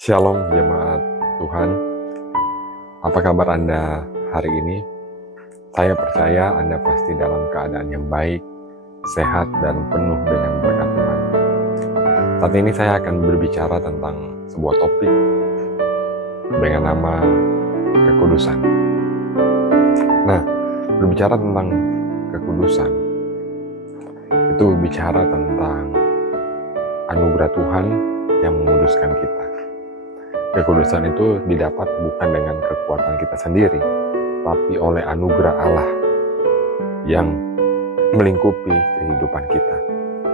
Shalom jemaat Tuhan, apa kabar Anda hari ini? Saya percaya Anda pasti dalam keadaan yang baik, sehat, dan penuh dengan berkat Tuhan. Saat ini saya akan berbicara tentang sebuah topik dengan nama kekudusan. Nah, berbicara tentang kekudusan, itu bicara tentang anugerah Tuhan yang menguduskan kita. Kekudusan itu didapat bukan dengan kekuatan kita sendiri, tapi oleh anugerah Allah yang melingkupi kehidupan kita.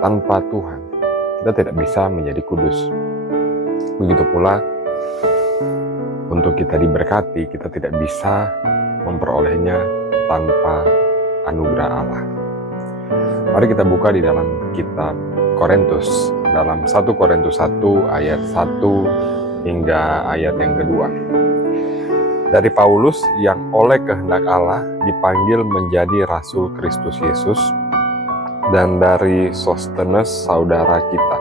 Tanpa Tuhan, kita tidak bisa menjadi kudus. Begitu pula, untuk kita diberkati, kita tidak bisa memperolehnya tanpa anugerah Allah. Mari kita buka di dalam kitab Korintus, dalam 1 Korintus 1 ayat 1 hingga ayat yang kedua. Dari Paulus yang oleh kehendak Allah dipanggil menjadi Rasul Kristus Yesus, dan dari Sostenes saudara kita,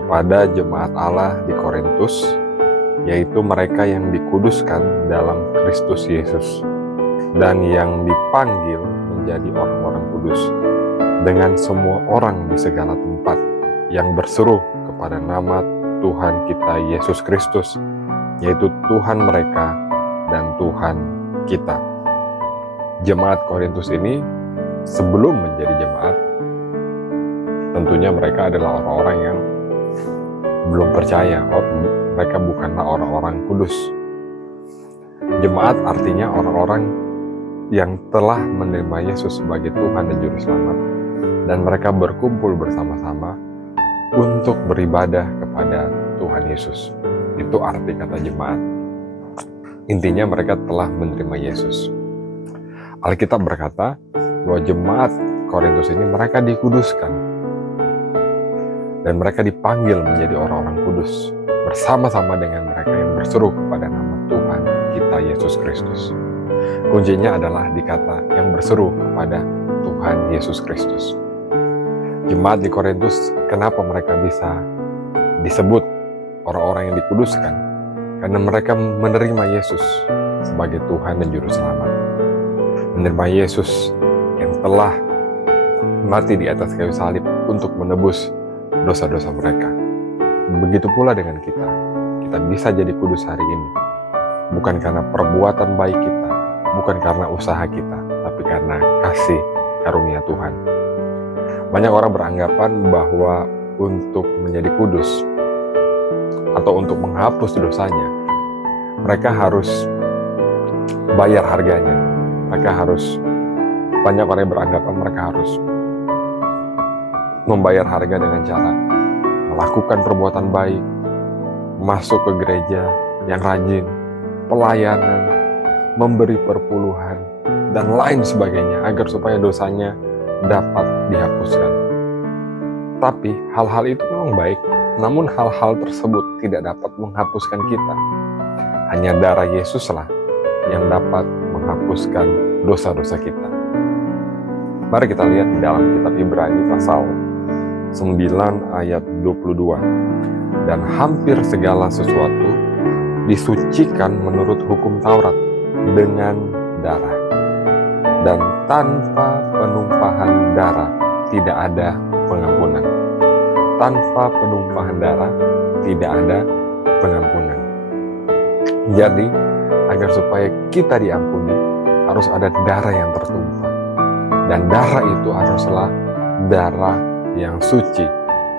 kepada jemaat Allah di Korintus, yaitu mereka yang dikuduskan dalam Kristus Yesus, dan yang dipanggil menjadi orang-orang kudus, dengan semua orang di segala tempat, yang berseru kepada nama Tuhan kita Yesus Kristus, yaitu Tuhan mereka dan Tuhan kita. Jemaat Korintus ini sebelum menjadi jemaat, tentunya mereka adalah orang-orang yang belum percaya, mereka bukanlah orang-orang kudus. Jemaat artinya orang-orang yang telah menerima Yesus sebagai Tuhan dan Juru Selamat, dan mereka berkumpul bersama-sama untuk beribadah kepada Tuhan Yesus. Itu arti kata jemaat. Intinya mereka telah menerima Yesus. Alkitab berkata bahwa jemaat Korintus ini mereka dikuduskan, dan mereka dipanggil menjadi orang-orang kudus bersama-sama dengan mereka yang berseru kepada nama Tuhan kita Yesus Kristus. Kuncinya adalah di kata yang berseru kepada Tuhan Yesus Kristus. Jemaat di Korintus, kenapa mereka bisa disebut orang-orang yang dikuduskan? Karena mereka menerima Yesus sebagai Tuhan dan Juru Selamat. Menerima Yesus yang telah mati di atas kayu salib untuk menebus dosa-dosa mereka. Begitu pula dengan kita. Kita bisa jadi kudus hari ini, bukan karena perbuatan baik kita, bukan karena usaha kita, tapi karena kasih karunia Tuhan. Banyak orang beranggapan bahwa untuk menjadi kudus atau untuk menghapus dosanya, mereka harus bayar harganya. Banyak orang yang beranggapan mereka harus membayar harga dengan cara melakukan perbuatan baik, masuk ke gereja yang rajin, pelayanan, memberi perpuluhan, dan lain sebagainya, agar supaya dosanya dapat dihapuskan. Tapi hal-hal itu memang baik, namun hal-hal tersebut tidak dapat menghapuskan kita. Hanya darah Yesuslah yang dapat menghapuskan dosa-dosa kita. Mari kita lihat di dalam kitab Ibrani pasal 9 ayat 22. Dan hampir segala sesuatu disucikan menurut hukum Taurat dengan darah. Dan tanpa penumpahan darah tidak ada pengampunan. Tanpa penumpahan darah tidak ada pengampunan. Jadi, agar supaya kita diampuni, harus ada darah yang tertumpah. Dan darah itu haruslah darah yang suci,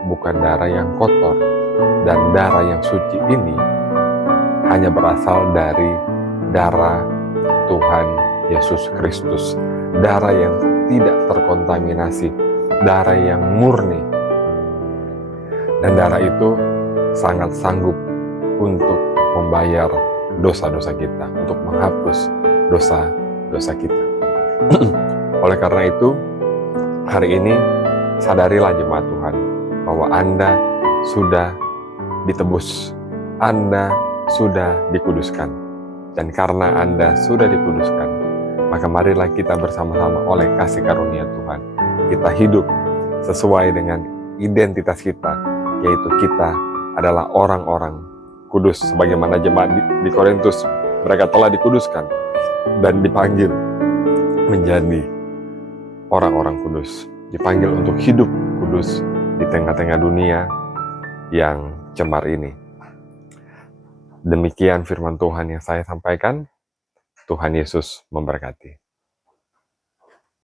bukan darah yang kotor. Dan darah yang suci ini hanya berasal dari darah Tuhan Yesus Kristus, darah yang tidak terkontaminasi, darah yang murni. Dan darah itu sangat sanggup untuk membayar dosa-dosa kita, untuk menghapus dosa-dosa kita. Oleh karena itu, hari ini sadarilah jemaat Tuhan bahwa Anda sudah ditebus, Anda sudah dikuduskan. Dan karena Anda sudah dikuduskan, maka marilah kita bersama-sama oleh kasih karunia Tuhan, kita hidup sesuai dengan identitas kita, yaitu kita adalah orang-orang kudus sebagaimana jemaat di Korintus. Mereka telah dikuduskan dan dipanggil menjadi orang-orang kudus, dipanggil untuk hidup kudus di tengah-tengah dunia yang cemar ini. Demikian firman Tuhan yang saya sampaikan. Tuhan Yesus memberkati.